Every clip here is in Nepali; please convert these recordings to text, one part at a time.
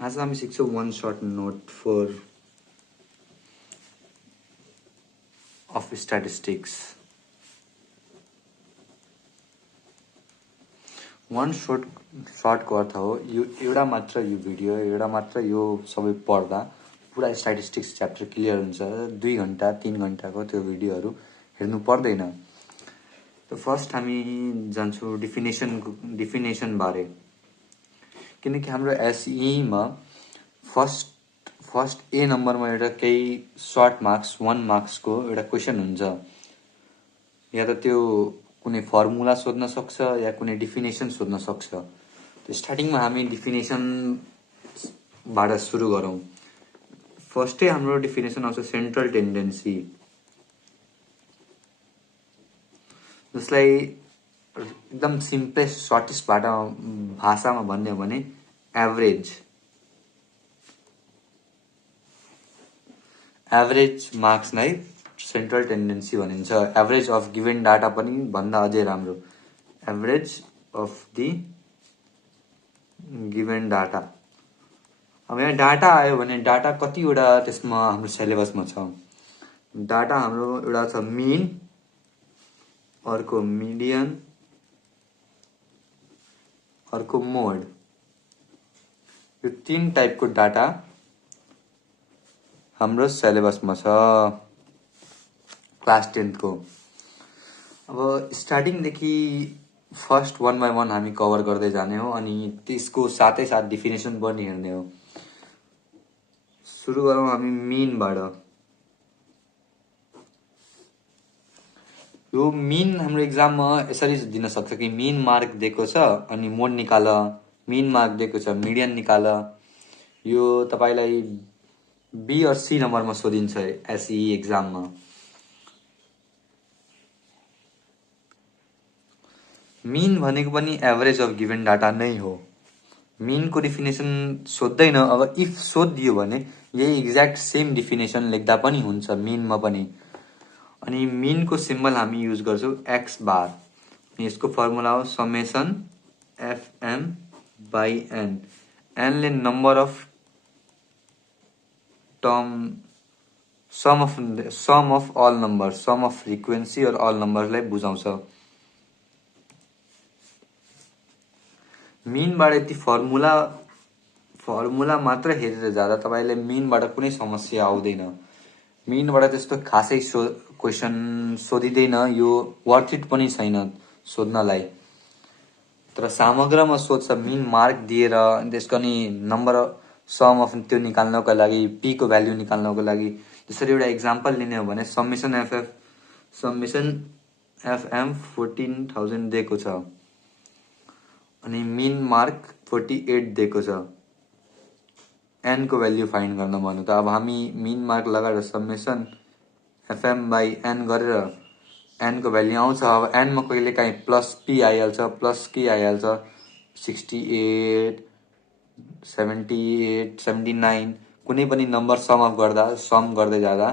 आज हामी सिक्छौँ one short note for of statistics. One सर्टको अर्थ हो यो एउटा मात्र यो भिडियो, एउटा मात्र यो सबै पढ्दा पुरा स्ट्याटिस्टिक्स च्याप्टर क्लियर हुन्छ। 2 घण्टा 3 घण्टाको त्यो भिडियोहरू हेर्नु पर्दैन। त फर्स्ट हामी जान्छौँ डिफिनेसन बारे, किनकि हाम्रो एसईमा फर्स्ट ए नम्बरमा एउटा केही सर्ट मार्क्स 1 मार्क्सको एउटा क्वेसन हुन्छ। या त त्यो कुनै फर्मुला सोध्न सक्छ या कुनै डिफिनेसन सोध्न सक्छ। त्यो स्टार्टिङमा हामी डिफिनेसनबाट सुरु गरौँ। फर्स्टै हाम्रो डिफिनेसन आउँछ सेन्ट्रल टेन्डेन्सी, जसलाई एकदम सिम्पलेस्ट सर्टेस्ट भाषामा भन्ने हो भने एभरेज मार्क्सलाई सेन्ट्रल टेन्डेन्सी भनिन्छ। एभरेज अफ गिभन डाटा पनि भन्दा अझै राम्रो, average of the given data. अब यहाँ डाटा आयो भने डाटा कतिवटा त्यसमा हाम्रो सिलेबसमा छ। डाटा हाम्रो एउटा छ मिन, अर्को मिडियन, अर्को मोड। यो 3 टाइपको डाटा हाम्रो सिलेबसमा छ क्लास 10 को। अब स्टार्टिङदेखि फर्स्ट 1 बाई 1 हामी कभर गर्दै जाने हो, अनि त्यसको साथै साथ डिफिनेसन पनि हेर्ने हो। सुरु गरौँ हामी मिनबाट। यो मिन हाम्रो एक्जाममा यसरी दिन सक्छ कि मिन मार्क दिएको छ अनि मोड निकाल, मिन मार्क दिएको छ मिडियन निकाल। यो तपाईलाई बी और सी नम्बरमा सोधिन्छ एसई एक्जाममा। मिन भनेको पनि एभरेज अफ गिभन डाटा नै हो। मिनको डिफिनेसन सोध्दैन, अब इफ सोधियो भने यही एक्ज्याक्ट सेम डिफिनेसन लेख्दा पनि हुन्छ मिनमा पनि। अनि मिनको सिम्बल हामी युज गर्छौँ एक्स बार। यसको फर्मुला हो समेसन एफएम बाई एन। एनले number of term sum of all number, sum of frequency और अल नम्बरलाई बुझाउँछ। मिनबाट यति फर्मुला मात्र हेरेर जाँदा तपाईले मिनबाट कुनै समस्या आउँदैन। मिनबाट त्यस्तो खासै क्वेसन सोधिँदैन, यो वर्थ इट पनि छैन सोध्नलाई। तर समग्रमा सोध्छ मिन मार्क दिएर, त्यसको नि नम्बर सम अफ त्यो निकाल्नको लागि, पी को भ्याल्यु निकाल्नको लागि। त्यसरी एउटा इक्जाम्पल लिने हो भने समेसन एफएम 14,000 दिएको छ अनि मिन मार्क 48 दिएको छ। एन को भ्याल्यु फाइन्ड गर्न भन्नु त अब हामी मिन मार्क लगाएर समेसन एफएम बाई एन गरेर एन को भ्याल्यु आउँछ। अब एनमा कहिले काहीँ प्लस पी आइहाल्छ, प्लस के आइहाल्छ, 68, 78, 79, कुनै पनि नम्बर सम गर्दै जाँदा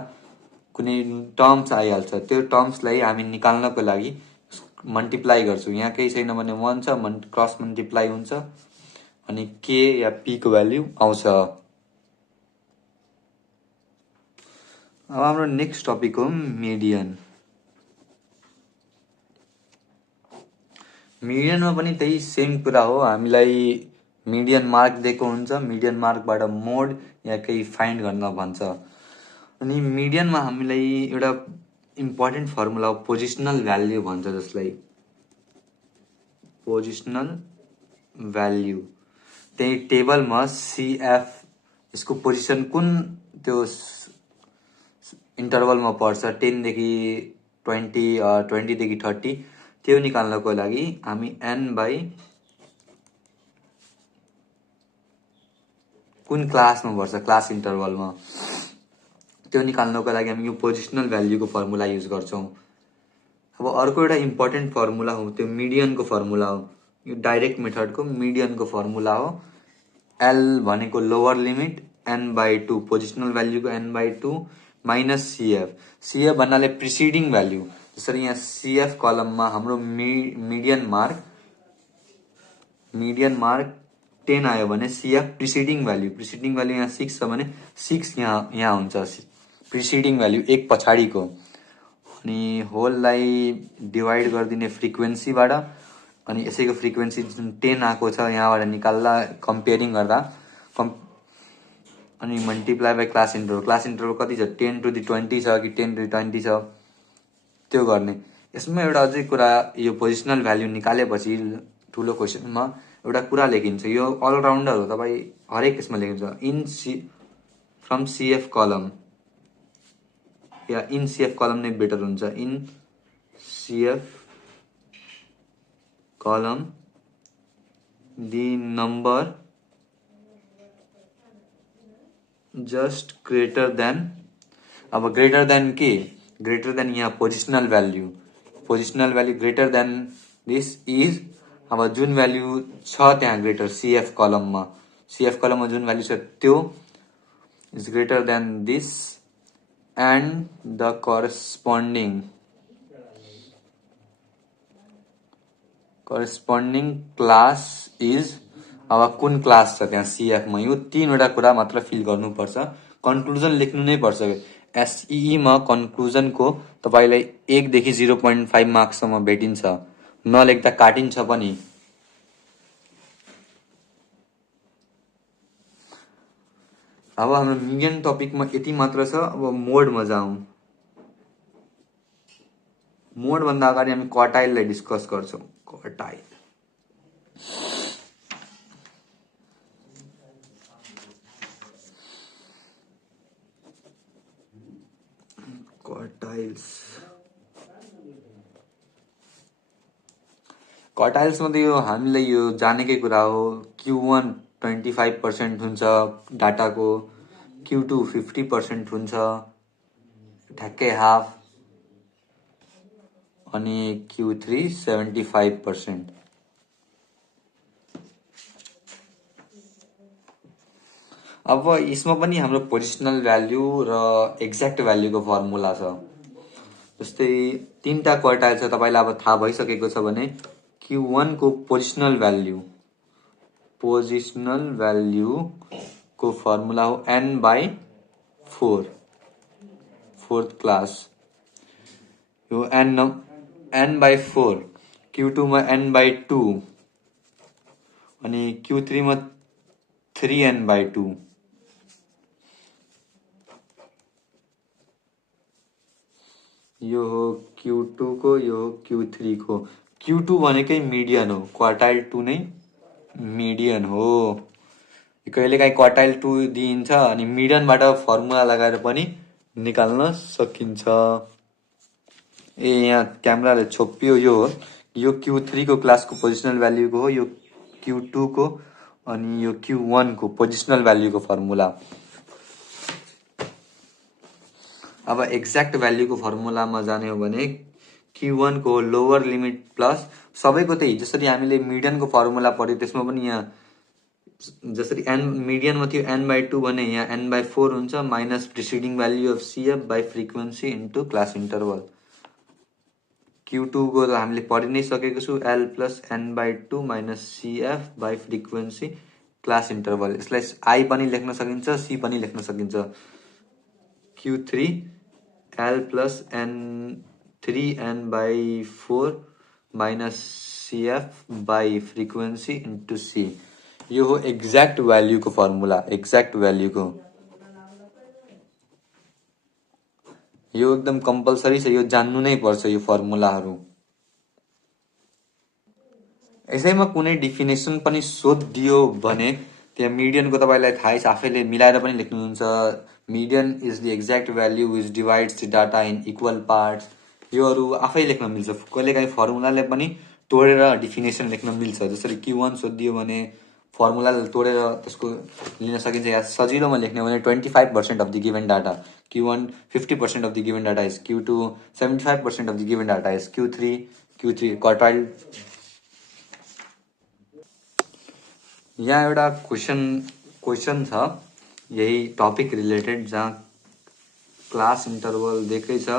कुनै टर्म्स आइहाल्छ। त्यो टर्म्सलाई हामी निकाल्नको लागि मल्टिप्लाई गर्छौँ। यहाँ केही छैन भने 1 छ, क्रस मल्टिप्लाई हुन्छ अनि के या पी को भ्याल्यु आउँछ। अब हाम्रो नेक्स्ट टपिक हो मिडियन। मिडियनमा पनि त्यही सेम कुरा हो, हामीलाई मिडियन मार्क दिएको हुन्छ, मिडियन मार्कबाट मोड या केही फाइन्ड गर्न भन्छ। अनि मिडियनमा हामीलाई एउटा इम्पोर्टेन्ट फर्मुला हो पोजिसनल भ्याल्यु भन्छ, जसलाई पोजिसनल भ्याल्यु। त्यही टेबलमा सिएफ, यसको पोजिसन कुन त्यो इन्टरभलमा पर्छ 10 देखि 20, 20 देखि 30, त्यो निकाल्नको लागि हामी एन बाई कुन क्लासमा पर्छ, क्लास इन्टरभलमा, त्यो निकाल्नको लागि हामी यो पोजिसनल भ्याल्युको फर्मुला युज गर्छौँ। अब अर्को एउटा इम्पोर्टेन्ट फर्मुला हो त्यो मिडियनको फर्मुला हो। यो डाइरेक्ट मेथडको मिडियनको फर्मुला हो एल भनेको lower limit N by 2, positional भ्याल्युको N by 2 minus CF. CF भन्नाले प्रिसिडिङ भ्याल्यु। जसरी यहाँ सिएफ कलममा हाम्रो मिडियन मार्क 10 आयो भने CF प्रिसिडिङ भ्याल्यु यहाँ 6 छ भने 6 यहाँ हुन्छ प्रिसिडिङ भ्याल्यु एक पछाडिको। अनि होललाई डिभाइड गरिदिने फ्रिक्वेन्सीबाट, अनि यसैको फ्रिक्वेन्सी जुन 10 आएको छ यहाँबाट निकाल्दा कम्पेयरिङ गर्दा अनि मल्टिप्लाई बाई क्लास इन्टरभल कति छ 10 to the 20 छ कि 10 to the 20 छ त्यो गर्ने। यसमा एउटा अझै कुरा, यो पोजिसनल भ्याल्यु निकालेपछि ठुलो क्वेसनमा एउटा कुरा लेखिन्छ, यो अलराउन्डर हो, तपाईँ हरेक यसमा लेखिन्छ फ्रम CF कलम या इन CF कलम नै बेटर हुन्छ। इन CF कलम the number just greater than, अब ग्रेटर देन के, ग्रेटर देन यहाँ positional value greater than this is, अब जुन भ्याल्यु छ त्यहाँ ग्रेटर CF कलममा जुन भ्याल्यु छ त्यो is greater than this and the corresponding class is, अब कुन क्लास छ त्यहाँ CF मा, यो तीनवटा कुरा मात्र फिल गर्नुपर्छ। कन्क्लुजन लेख्नु नै पर्छ। SEE मा कन्क्लुजनको तपाईलाई 1 देखि 0.5 मार्क्ससम्म भेटिन्छ, नलेख्दा काटिन्छ पनि। अब हाम्रो मिडियन टपिकमा यति मात्र छ। अब मोडमा जाउँ। मोड भन्दा अगाडि हामी क्वार्टाइललाई डिस्कस गर्छौं। क्वार्टाइल्समा त यो हामीले यो जानेकै कुरा हो। Q1 25% हुन्छ डाटाको, Q2 50% हुन्छ, ठ्याक्कै हाफ, अनि Q3 75%। अब यसमा पनि हाम्रो पोजिसनल भ्याल्यु र एक्ज्याक्ट भ्याल्युको फर्मुला छ। जस्तै तीनटा क्वार्टाइल छ, तपाईलाई अब थाहा भइसकेको छ भने Q1 को पोजिसनल भ्याल्यु को फर्मुला हो n/4, फोर्थ क्लास। यो n/4, Q2 मा n/2 अनि Q3 मा 3n/2। यो हो Q2 को, यो हो Q3 को। Q2 भनेकै मिडियन हो, क्वार्टाइल 2 नै मिडियन हो। कहिलेकाहीँ क्वार्टाइल 2 दिइन्छ अनि मिडियनबाट फर्मुला लगाएर पनि निकाल्न सकिन्छ। यहाँ क्यामेराले छोपियो, यो Q3 को क्लासको पोजिसनल भ्याल्युको हो, यो Q2 को अनि यो Q1 को पोजिसनल भ्याल्युको फर्मुला। अब एक्ज्याक्ट भ्याल्युको फर्मुलामा जाने हो भने Q1 को लोवर लिमिट प्लस सबैको त्यही, जसरी हामीले मिडियनको फर्मुला पढ्यो त्यसमा पनि यहाँ जसरी मिडियनमा थियो n/2 भने यहाँ n/4 हुन्छ, minus preceding value of CF by frequency into class interval. Q2 को त हामीले पढि नै सकेको छु, L plus n/2 minus CF by frequency class interval. यसलाई I पनि लेख्न सकिन्छ, C पनि लेख्न सकिन्छ। Q3 L plus n/4 minus CF by frequency into C। यो हो एक्ज्याक्ट भ्याल्युको फर्मुला। एक्ज्याक्ट भ्याल्युको यो एकदम कम्पलसरी छ, यो जान्नु नै पर्छ यो फर्मुलाहरू। यसैमा कुनै डिफिनेसन पनि सोधिदियो भने त्यहाँ मिडियनको तपाईलाई थाहै छ, आफैले मिलाएर पनि लेख्नुहुन्छ। Median is the exact value which divides the data in equal parts. योहरू आफै लेख्न मिल्छ। कहिलेकाहीँ फर्मुलाले पनि तोडेर डिफिनेसन लेख्न मिल्छ। जसरी Q1 सोधिदियो भने फर्मुला तोडेर त्यसको लिन सकिन्छ। या सजिलोमा लेख्ने हो भने 25% of the given data, Q1 50% of the given data is Q2, 75% of the given data is Q3 quartile. यहाँ एउटा क्वेसन छ यही टपिक रिलेटेड, जहाँ क्लास इन्टरभल दिएकै छ।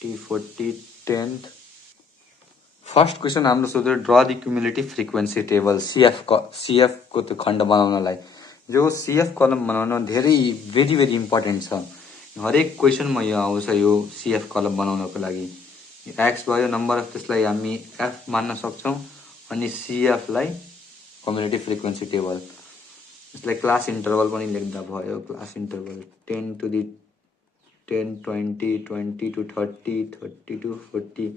T40 10th फर्स्ट क्वेसन हाम्रो सोध्यो draw the cumulative frequency table CF को त्यो खण्ड बनाउनलाई। जो सीएफ कलम बनाउन धेरै भेरी भेरी इम्पोर्टेन्ट छ। हरेक क्वेसनमा यो आउँछ, यो सीएफ कलम बनाउनको लागि। एक्स भयो नम्बर अफ त्यसलाई हामी एफ मान्न सक्छौँ, अनि सीएफलाई क्युमुलेटिभ फ्रिक्वेन्सी टेबल। यसलाई क्लास इन्टरभल पनि लेख्दा भयो। Class interval 10 to the 10, 20, 20 to 30, 30 to 40।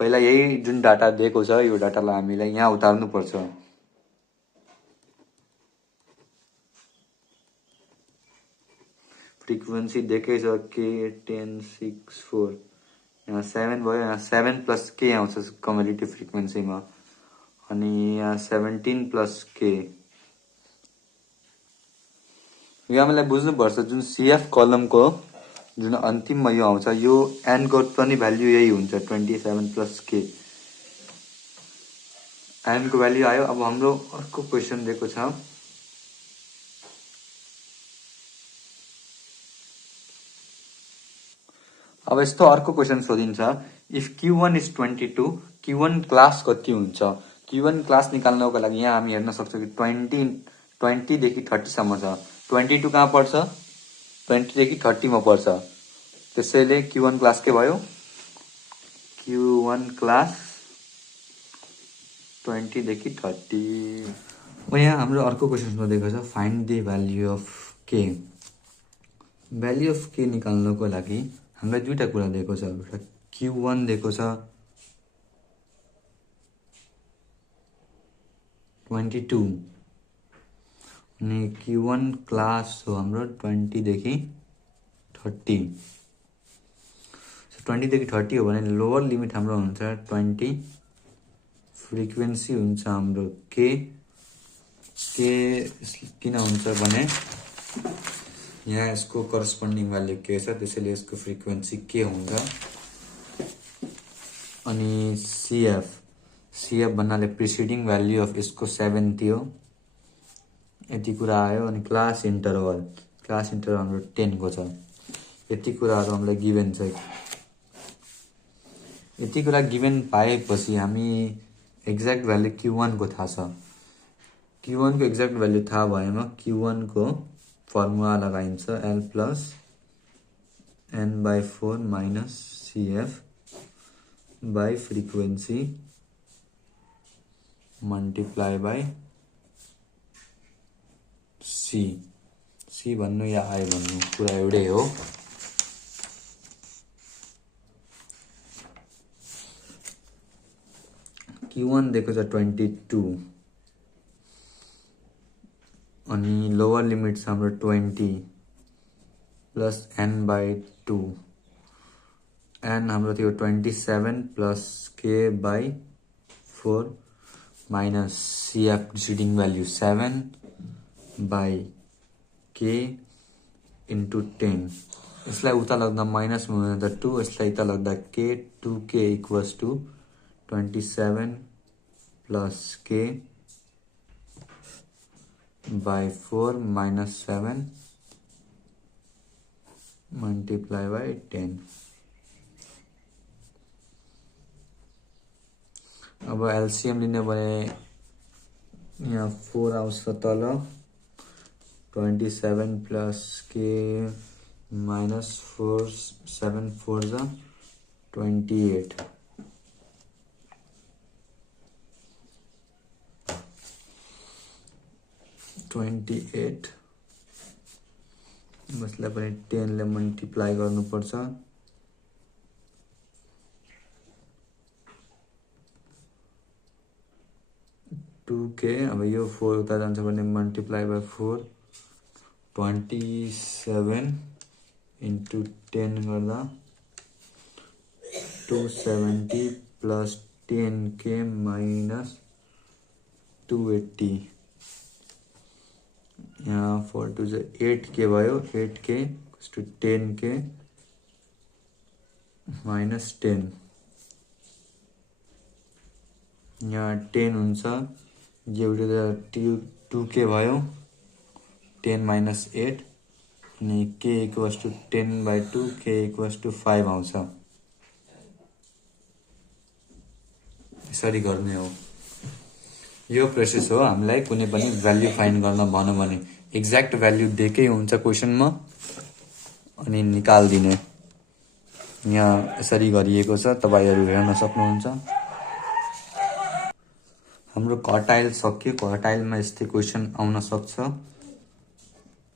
पहिला यही जुन डाटा दिएको छ यो डाटालाई हामीलाई यहाँ उतार्नुपर्छ। फ्रिक्वेन्सी दिएकै छ के 10, 6, 4, यहाँ 7 भयो। यहाँ 7 प्लस के आउँछ क्युमुलेटिभ फ्रिक्वेन्सीमा, अनि यहाँ 17 प्लस के। यो हामीलाई बुझ्नुपर्छ जुन सीएफ कलमको जुन अन्तिममा यो आउँछ, यो एनको पनि भ्याल्यु यही हुन्छ 27 प्लस के। एनको भ्याल्यु आयो। अब हाम्रो अर्को क्वेसन दिएको छ, अब यस्तो अर्को क्वेसन सोधिन्छ, if Q1 is 22, Q1 class कति हुन्छ? Q1 क्लास निकाल्नको लागि यहाँ हामी हेर्न सक्छौँ कि 20 देखि 30 सम्म छ। 22 कहाँ पर्छ? 20 देखि 30 मा पर्छ। त्यसैले Q1 क्लास के भयो? Q1 क्लास 20 देखि 30। यहाँ हाम्रो अर्को क्वेसन सोधेको छ, फाइन्ड द भ्याल्यु अफ के। भ्याल्यु अफ के निकाल्नको लागि हामीलाई दुईटा कुरा दिएको छ। एउटा Q1 दिएको छ 22, अनि Q1 क्लास हो हाम्रो 20 देखि 30। 20 देखि 30 हो भने लोवर लिमिट हाम्रो हुन्छ 20। फ्रिक्वेन्सी हुन्छ हाम्रो के किन हुन्छ भने यहाँ यसको करस्पोन्डिङ भ्याल्यु के छ, त्यसैले यसको फ्रिक्वेन्सी के हुन्छ। अनि सीएफ भन्नाले प्रिसिडिङ भ्याल्यु अफ यसको 7 थियो। यति कुरा आयो। अनि क्लास इन्टरभल हाम्रो 10 को छ। यति कुराहरू हामीलाई गिभेन छ। यति कुरा गिभेन पाएपछि हामी एक्ज्याक्ट भ्याल्यु Q1 को थाहा छ। Q1 को एक्ज्याक्ट भ्याल्यु थाहा भएमा Q1 को फर्मुला लगाइन्छ L plus N/4 minus CF by frequency multiply by C भन्नु या I भन्नु कुरा एउटै हो। Q1 दिएको छ 22, अनि लोवर लिमिट छ हाम्रो 20 प्लस N/2। N हाम्रो थियो 27 plus K/4 minus CF preceding value 7 by K into 10। यसलाई उता लग्दा माइनस हुँदा 2, यसलाई यता लग्दा K, 2K equals to 27 plus K by 4 minus 7 multiply by 10। अब एलसीएम लिने भने यहाँ 4 आउँछ तल, 27 प्लस K माइनस 4, 7 4 जा 28। यसलाई पनि 10 ले मल्टिप्लाई गर्नुपर्छ। अब यो 4 उता जान्छ भने मल्टिप्लाई बाई 4, 27 इन्टु 10 गर्दा 270 प्लस 10K माइनस 280। यहाँ 4 2 8K भयो। 8K to 10K minus 10। यहाँ 10 हुन्छ, यो 2K भयो। 10 माइनस 8 अनि K equals to 10/2, K equals to 5 आउँछ। यसरी गर्ने हो। यो प्रोसेस हो हामीलाई कुनै पनि भ्याल्यु फाइन्ड गर्न भन्यो भने एक्ज्याक्ट भ्याल्यु दिएकै हुन्छ क्वेसनमा अनि निकाल्दिने। यहाँ यसरी गरिएको छ, तपाईहरु हेर्न सक्नुहुन्छ। हाम्रो क्वार्टाइल सक्यो। क्वार्टाइलमा यस्तै क्वेसन आउन सक्छ।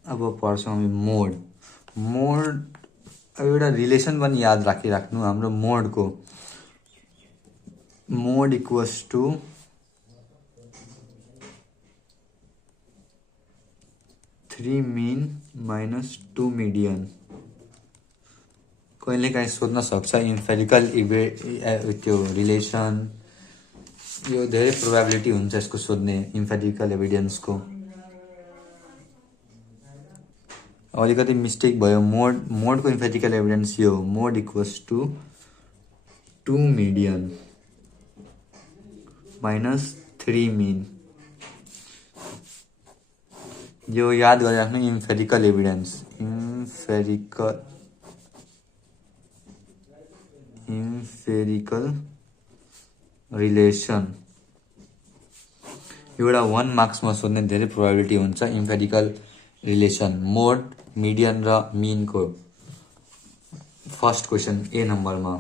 अब पढ्छौँ हामी मोड। अब एउटा रिलेसन पनि याद राखिराख्नु। हाम्रो मोडको mode equals to three mean minus two median. कहिलेकाहीँ सोध्न सक्छ इम्पेरिकल त्यो रिलेसन। यो धेरै प्रोबेबिलिटी हुन्छ यसको सोध्ने, इम्पेरिकल एभिडेन्सको। अलिकति मिस्टेक भयो। मोडको इम्पेरिकल एभिडेन्स यो mode equals to two median minus three mean. यो याद गरिराख्नु इम्पेरिकल एभिडेन्स। इम्पेरिकल रिलेसन एउटा 1 मार्क्समा सोध्ने धेरै प्रोबेबिलिटी हुन्छ। इम्पेरिकल रिलेसन मोड, मिडियन र मिनको। फर्स्ट क्वेसन ए नम्बरमा।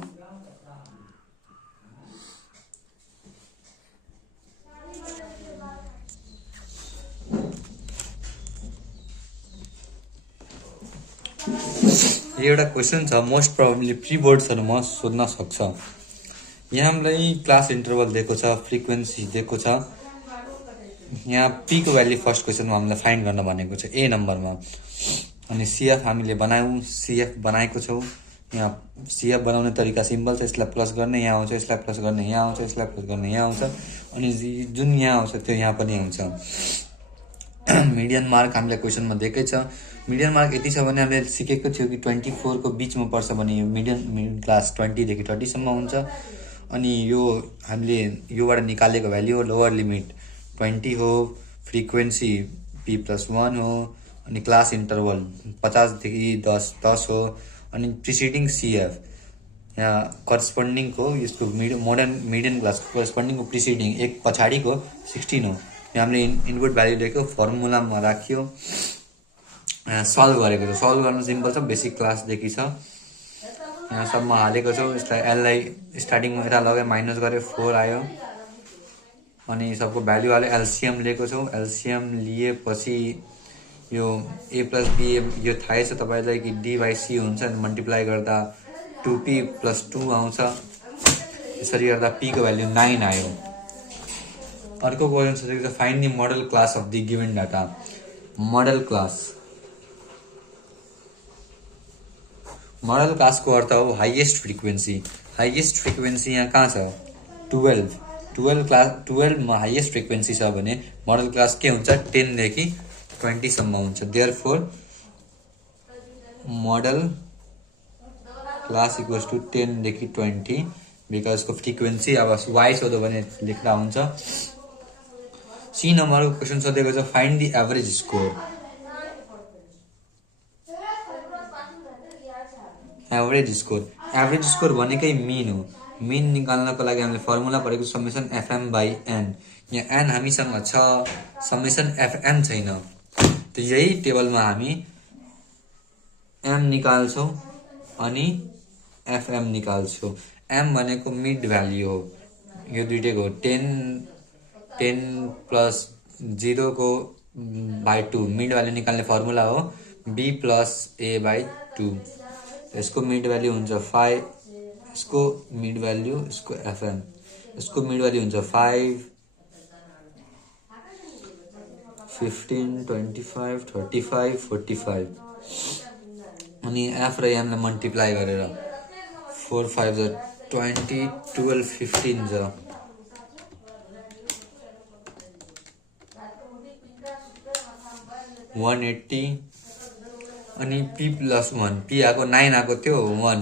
एउटा क्वेसन छ, मोस्ट प्रोबेबली प्री बोर्ड्सहरुमा सोध्न सक्छ। यहाँ हामीलाई क्लास इन्टरभल दिएको छ, फ्रिक्वेन्सी दिएको छ। यहाँ पी को भ्याल्यु फर्स्ट क्वेसनमा हामीलाई फाइन्ड गर्न भनेको छ ए नम्बरमा। अनि सीएफ हामीले बनायौं, सीएफ बनाएको छौं। यहाँ सीएफ बनाउने तरिका सिम्पल छ। यसलाई प्लस गर्ने यहाँ आउँछ, यसलाई प्लस गर्ने यहाँ आउँछ, यसलाई प्लस गर्ने यहाँ आउँछ अनि जुन यहाँ आउँछ त्यो यहाँ पनि आउँछ। मिडियन मार्क हामीलाई क्वेसनमा दिएकै छ। मिडियन मार्क यति छ भने हामीले सिकेको थियो कि 24 को बीचमा पर्छ भने मिडियन क्लास 20 देखि 30 सम्म हुन्छ। अनि यो हामीले योबाट निकालेको भ्याल्यु हो लोअर लिमिट 20 हो, फ्रिक्वेन्सी p+1 हो, अनि क्लास इन्टरभल 50 देखि 10 हो, अनि प्रिसिडिङ सीएफ यहाँ करस्पोन्डिङ को यसको मिडियन क्लास करस्पोन्डिङ को प्रिसिडिङ एक पछाडिको 16 हो। यहाँ हामीले इनपुट भ्याल्यु दिएको फर्मुलामा राखियो, सल्भ गरेको छ। सल्भ गर्न सिम्पल छ, बेसिक क्लासदेखि छ। यहाँ सम्म हालेको छौँ। यसलाई एललाई स्टार्टिङमा यता लगाए माइनस गरे 4 आयो अनि सबको भ्याल्यु हाले एलसीएम लिएको छौँ। एलसीएम लिएपछि यो ए प्लस बी यो थाहै छ तपाईलाई कि डी बाई सी हुन्छ अनि मल्टिप्लाई गर्दा 2p+2 आउँछ। यसरी गर्दा p को भ्याल्यु 9 आयो। अर्को क्वेसन सोधेको छ find the model class of the given data. Model क्लासको अर्थ हो हाईएस्ट फ्रिक्वेन्सी। हाईएस्ट फ्रिक्वेन्सी यहाँ कहाँ छ 12 मा हाईएस्ट फ्रिक्वेन्सी छ भने मोडल क्लास के हुन्छ 10 देखि 20 सम्म हुन्छ। Therefore modal class equals to 10 देखि 20 बिकज को फ्रिक्वेन्सी अब वाइ सोध्यो भने लेख्दा हुन्छ। सी नम्बरको क्वेसन सोधेको छ find the average score. Average score भनेकै मिन हो। मिन निकाल्नको लागि हामीले फर्मुला पढेको समेसन एफएम बाई एन। यहाँ एन हामीसँग छ, समेसन एफएम छैन। त यही टेबलमा हामी एम निकाल्छौं अनि एफएम निकाल्छौं। एम भनेको मिड भ्याल्यु हो। यो दुईटैको 10 प्लस 0 को बाई 2 मिड भ्याल्यु निकाल्ने फर्मुला हो b प्लस a बाई 2। यसको मिड भ्याल्यु हुन्छ 5, इसको मिड भ्याल्यु, इसको एफएम, इसको मिड भ्याल्यु हुन्छ 5, 15, 25, 35, 45 अनि एफ र एम लाई मल्टिप्लाई गरेर 4 5 20 12 15 छ। अनि p+1 p आको 9 आको थियो 1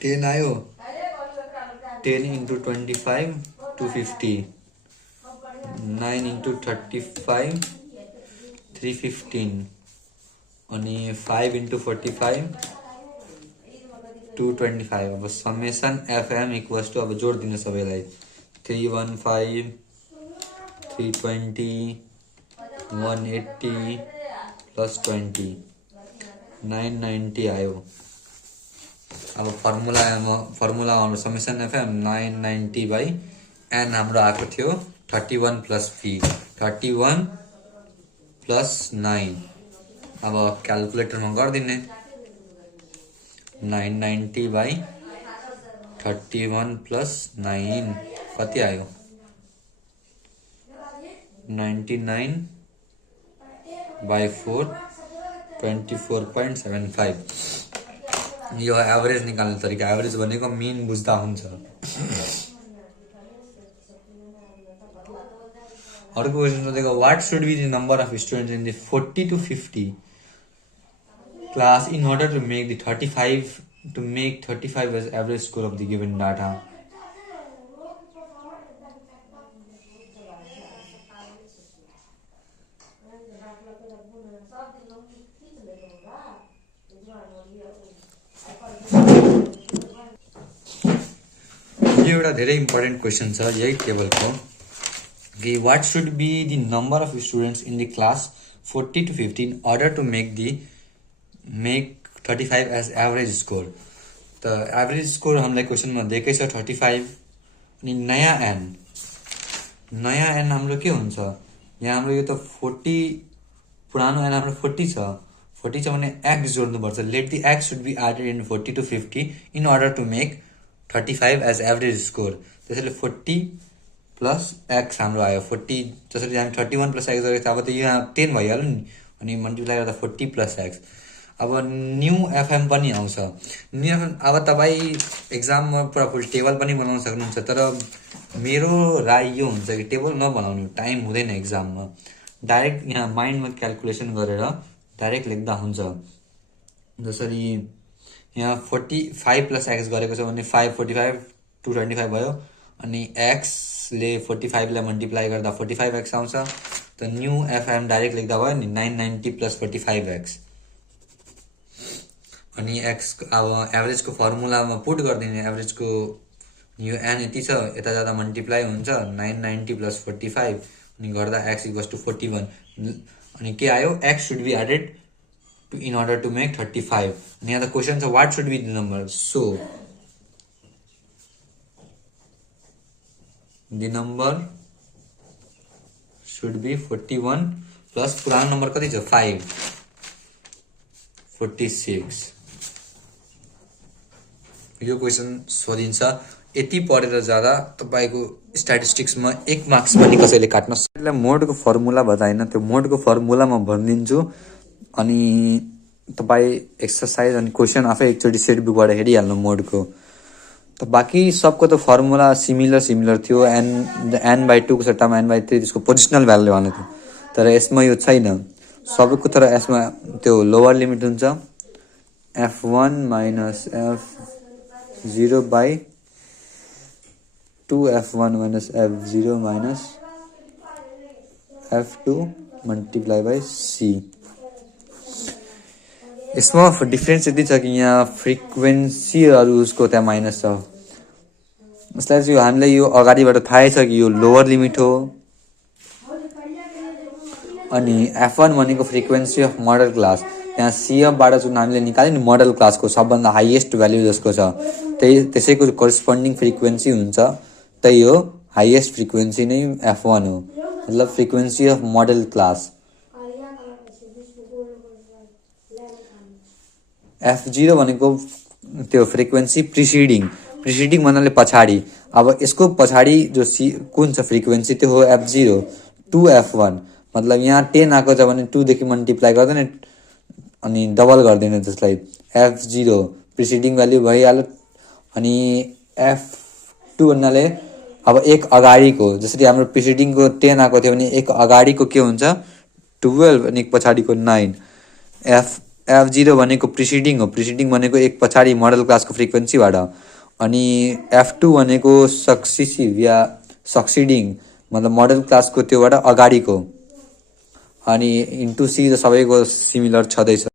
10 आयो 10 into 25 250 9 into 35 315 अनि 5 into 45 225। अब समेसन एफएम इक्वल्स टु अब जोड दिनु सबैलाई 315 320 180 प्लस 20 990 आयो। अब फर्मुला हाम्रो समेसन एफएम 990/n हाम्रो आएको थियो 31 प्लस v 31 प्लस 9। अब क्यालकुलेटरमा गरिदिने 990/31 प्लस 9 कति आयो 99/4 24.75। यो एभरेज निकाल्ने तरिका। एभरेज भनेको मिन बुझ्दा हुन्छ। अर्को क्वेसन सोधेको what should be the number of students in the 40 to 50 class in order to make the 35 as average score of the given data। यो एउटा धेरै इम्पोर्टेन्ट क्वेसन छ यही टेबलको कि what should be the number of students in the class 40 to 50 in order to make 35 as average score। त एभरेज स्कोर हामीलाई क्वेसनमा दिएकै छ 35 अनि नयाँ एन हाम्रो के हुन्छ यहाँ हाम्रो यो त 40 पुरानो एन हाम्रो 40 छ भने एक्स जोड्नुपर्छ। Let the X should be added in 40 to 50 in order to make 35 as average score. त्यसैले 40 प्लस एक्स हाम्रो आयो 40। जसरी हामी 31 प्लस एक्स गरेको अब त यहाँ 10 भइहाल्यो नि अनि मल्टिप्लाई गर्दा 40 प्लस एक्स। अब न्यू एफएम पनि आउँछ। न्यू एफएम अब तपाईँ एक्जाममा पुरा फुल टेबल पनि बनाउन सक्नुहुन्छ। तर मेरो राय यो हुन्छ कि टेबल नबनाउनु, टाइम हुँदैन एक्जाममा। डाइरेक्ट यहाँ माइन्डमा क्यालकुलेसन गरेर डाइरेक्ट लेख्दा हुन्छ। जसरी यहाँ 45 प्लस एक्स गरेको छ भने 545 225 भयो अनि एक्सले 45 लाई मल्टिप्लाई गर्दा 45 एक्स आउँछ। त न्यू एफएम डाइरेक्ट लेख्दा भयो नि 990 प्लस 45 एक्स। अनि एक्स अब एभरेजको फर्मुलामा पुट गरिदिने। एभरेजको यो एन यति छ यता जाँदा मल्टिप्लाई हुन्छ 990 प्लस 45 अनि गर्दा एक्स इक्वल्स टु 41 अनि के आयो X should be added to in order to make 35। अनि यहाँ त क्वेसन छ what should be the number. So the number should be 41 plus पुरानो नम्बर कति छ 5 46। यो क्वेसन सोधिन्छ। यति पढेर जाँदा तपाईँको स्ट्याटिस्टिक्समा 1 मार्क्स पनि कसैले काट्न सक्छ। मोडको फर्मुला बताएन, त्यो मोडको फर्मुला म भनिदिन्छु अनि तपाईँ एक्सर्साइज अनि क्वेसन आफै एकचोटि सेट बुकबाट हेरिहाल्नु मोडको। त बाँकी सबको त फर्मुला सिमिलर थियो। n/2 को सट्टामा n/3 त्यसको पोजिसनल भ्यालु हाल्नु थियो। तर यसमा यो छैन सबैको। तर यसमा त्यो लोवर लिमिट हुन्छ f1 minus f0/2 f1 minus f0 minus f2 multiply by c। यसमा डिफरेन्स यति छ कि यहाँ फ्रिक्वेन्सीहरू उसको त्यहाँ माइनस छ। यसलाई चाहिँ हामीलाई यो अगाडिबाट थाहै छ कि यो लोवर लिमिट हो। अनि f1 भनेको फ्रिक्वेन्सी अफ मोडल क्लास। यहाँ सिएफबाट जुन हामीले निकाल्यो नि मोडल क्लासको सबभन्दा हाइएस्ट भ्याल्यु जसको छ त्यसैको करस्पोन्डिङ फ्रिक्वेन्सी हुन्छ। त्यही हो हाइएस्ट फ्रिक्वेन्सी नै f1 हो। मतलब frequency of model class. f0 भनेको त्यो फ्रिक्वेन्सी प्रिसिडिङ भन्नाले पछाडि। अब यसको पछाडि जो कुन छ फ्रिक्वेन्सी त्यो हो f0 2f1। मतलब यहाँ 10 आएको छ भने 2 देखि मल्टिप्लाई गर्दैन अनि डबल गरिदिनु त्यसलाई f0 प्रिसिडिङ भ्याल्यु भइहाल्यो। अनि f2 भन्नाले अब एक अगाडिको। जसरी हाम्रो प्रिसिडिङको 10 आएको थियो भने एक अगाडिको के हुन्छ 12 अनि एक पछाडिको 9। f0 भनेको प्रिसिडिङ हो। प्रिसिडिङ भनेको एक पछाडि मोडल क्लासको फ्रिक्वेन्सीबाट। अनि f2 भनेको सक्सिसिभ या सक्सिडिङ मतलब मोडल क्लासको त्योबाट अगाडिको। अनि इन्टु सी त सबैको सिमिलर छँदैछ।